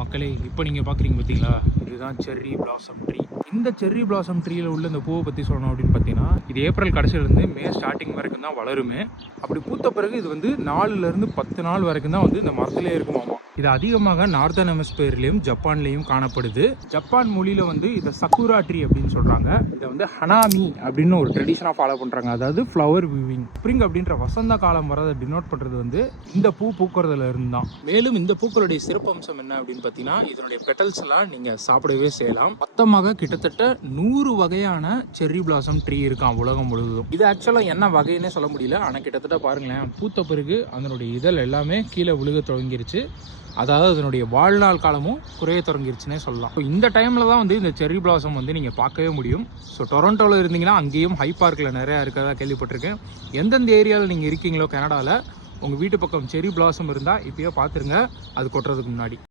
மக்களே, இப்போ நீங்கள் பார்க்குறீங்க பார்த்தீங்களா, இதுதான் செர்ரி பிளாசம் ட்ரீ. இந்த செர்ரி பிளாசம் ட்ரீயில் உள்ள இந்த பூவை பற்றி சொல்லணும் அப்படின்னு பார்த்தீங்கன்னா, இது ஏப்ரல் கடைசியிலேருந்து மே ஸ்டார்டிங் வரைக்கும் தான் வளருமே. அப்படி பூத்த பிறகு இது வந்து 4லேருந்து 10 நாள் வரைக்கும் தான் வந்து இந்த மரத்திலே இருக்குமாமா. இது அதிகமாக நார்தன் ஹெமிஸ்பியர்லேயும் ஜப்பான்லேயும் காணப்படுது. ஜப்பான் மொழியில் வந்து இதை சக்குரா ட்ரீ அப்படின்னு சொல்கிறாங்க. இதை வந்து ஹனாமி அப்படின்னு ஒரு ட்ரெடிஷனாக ஃபாலோ பண்ணுறாங்க. அதாவது ஃப்ளவர் வியூவிங். ஸ்ப்ரிங் அப்படின்ற வசந்த காலம் வரதை டினோட் பண்ணுறது வந்து இந்த பூ பூக்கிறதுல இருந்து தான். மேலும் இந்த பூக்களுடைய சிறப்பம்சம் என்ன அப்படின்னு பார்த்தீங்கன்னா, இதனுடைய பெட்டல்ஸ் எல்லாம் நீங்கள் சாப்பிடவே செய்யலாம். மொத்தமாக கிட்டத்தட்ட 100 வகையான செர்ரி பிளாசம் ட்ரீ இருக்கான் உலகம் முழுவதும். இது ஆக்சுவலாக என்ன வகைன்னே சொல்ல முடியல. ஆனால் கிட்டத்தட்ட பாருங்களேன், பூத்த பிறகு அதனுடைய இதழ் எல்லாமே கீழே விழுக தொடங்கிருச்சு. அதாவது அதனுடைய வாழ்நாள் காலமும் குறைய தொடங்கிருச்சுன்னே சொல்லலாம். இந்த டைமில் தான் வந்து இந்த செர்ரி பிளாசம் வந்து நீங்கள் பார்க்கவே முடியும். ஸோ டொரண்டோவில் இருந்தீங்கன்னா அங்கேயும் ஹை பார்க்கில் நிறையா இருக்கிறதா கேள்விப்பட்டிருக்கேன். எந்தெந்த ஏரியாவில் நீங்கள் இருக்கீங்களோ கனடாவில், உங்கள் வீட்டு பக்கம் செர்ரி பிளாசம் இருந்தால் இப்போயே பார்த்துருங்க, அது கொட்டுறதுக்கு முன்னாடி.